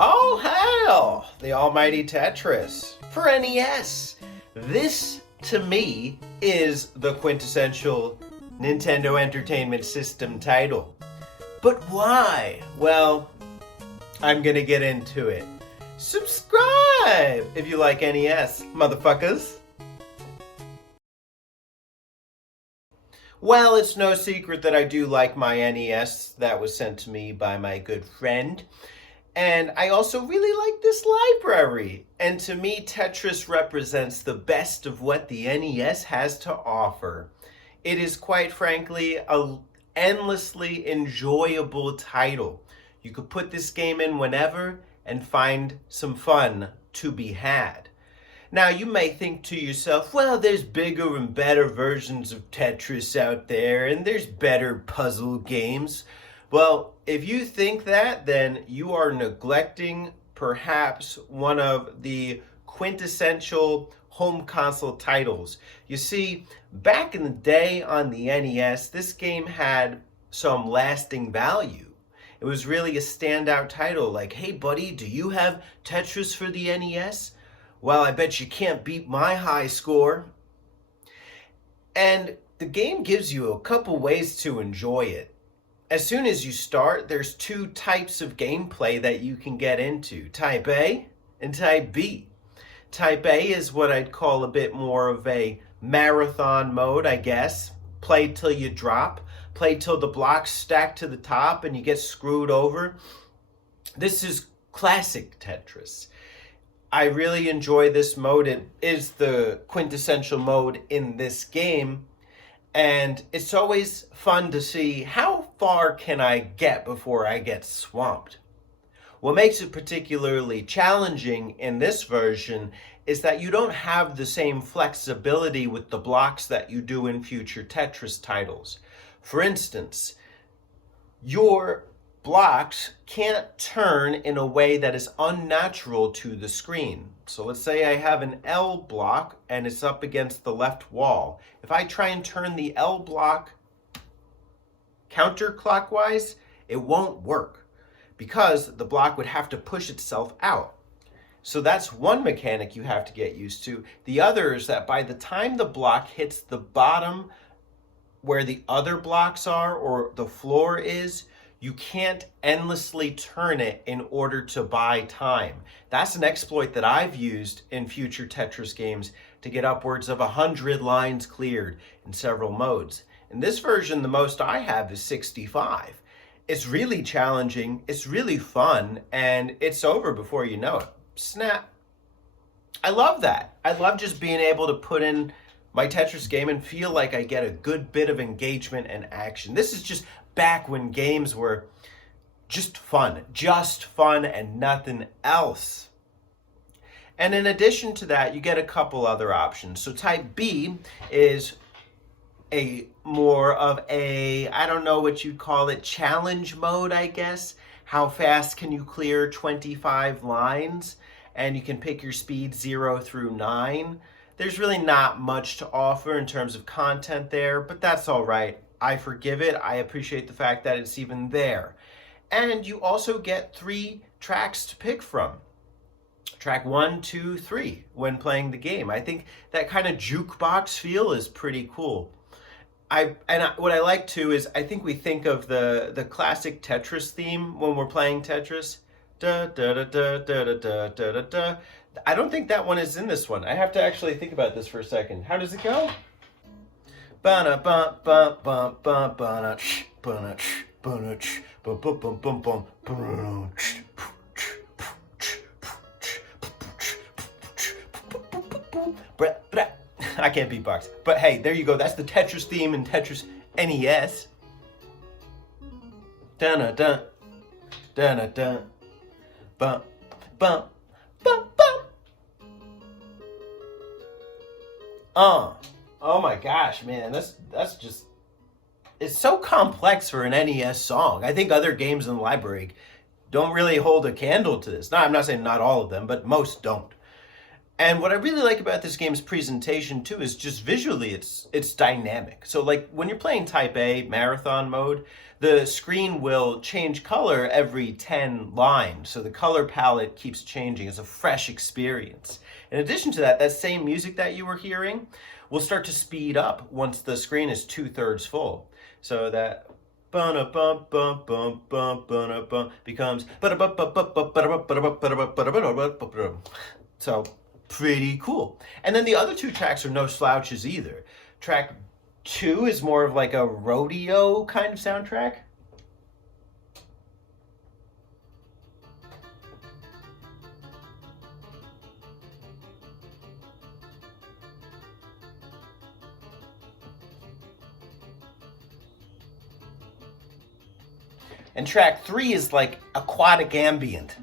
All hail the almighty Tetris for NES. This, to me, is the quintessential Nintendo Entertainment System title. But why? Well, I'm gonna get into it. Subscribe if you like NES, motherfuckers. Well, it's no secret that I do like my NES that was sent to me by my good friend. And I also really like this library. And to me, Tetris represents the best of what the NES has to offer. It is quite frankly an endlessly enjoyable title. You could put this game in whenever and find some fun to be had. Now, you may think to yourself, well, there's bigger and better versions of Tetris out there, and there's better puzzle games. Well, if you think that, then you are neglecting perhaps one of the quintessential home console titles. You see, back in the day on the NES, this game had some lasting value. It was really a standout title, like, hey buddy, do you have Tetris for the NES? Well, I bet you can't beat my high score. And the game gives you a couple ways to enjoy it. As soon as you start, there's two types of gameplay that you can get into, Type A and Type B. Type A is what I'd call a bit more of a marathon mode, I guess. Play till you drop, play till the blocks stack to the top and you get screwed over. This is classic Tetris. I really enjoy this mode. It is the quintessential mode in this game. And it's always fun to see how far can I get before I get swamped. What makes it particularly challenging in this version is that you don't have the same flexibility with the blocks that you do in future Tetris titles. For instance, your blocks can't turn in a way that is unnatural to the screen. So let's say I have an L block and it's up against the left wall. If I try and turn the L block counterclockwise, it won't work because the block would have to push itself out. So that's one mechanic you have to get used to. The other is that by the time the block hits the bottom where the other blocks are or the floor is, you can't endlessly turn it in order to buy time. That's an exploit that I've used in future Tetris games to get upwards of 100 lines cleared in several modes. In this version, the most I have is 65. It's really challenging, it's really fun, and it's over before you know it. Snap. I love that. I love just being able to put in my Tetris game and feel like I get a good bit of engagement and action. This is just back when games were just fun and nothing else. And in addition to that, you get a couple other options. So Type B is a more of a, I don't know what you'd call it, challenge mode, I guess. How fast can you clear 25 lines? And you can pick your speed 0 through 9. There's really not much to offer in terms of content there, but that's all right. I forgive it. I appreciate the fact that it's even there. And you also get 3 tracks to pick from. Track 1, 2, 3 when playing the game. I think that kind of jukebox feel is pretty cool. What I like too is I think we think of the classic Tetris theme when we're playing Tetris. Da, da, da, da, da, da, da, da, da. I don't think that one is in this one. I have to actually think about this for a second. How does it go? I can't beatbox, but hey, there you go. That's the Tetris theme in Tetris NES. Dun dun dun dun bum bum bum bum. Oh my gosh, man, that's just, it's so complex for an NES song. I think other games in the library don't really hold a candle to this. No, I'm not saying not all of them, but most don't. And what I really like about this game's presentation too is just visually it's dynamic. So like when you're playing Type A marathon mode, the screen will change color every 10 lines. So the color palette keeps changing. It's a fresh experience. In addition to that, that same music that you were hearing will start to speed up once the screen is 2/3 full. So that becomes so pretty cool. And then the other two tracks are no slouches either. Track 2 is more of like a rodeo kind of soundtrack. And track 3 is like aquatic ambient.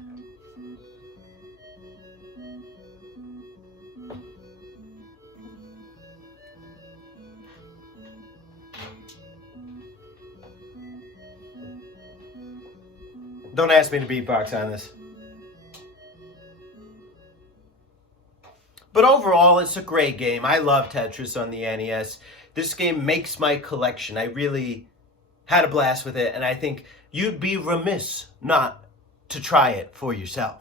Don't ask me to beatbox on this. But overall, it's a great game. I love Tetris on the NES. This game makes my collection. I really had a blast with it, and I think you'd be remiss not to try it for yourself.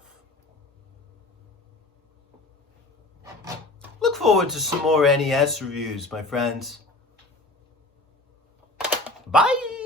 Look forward to some more NES reviews, my friends. Bye!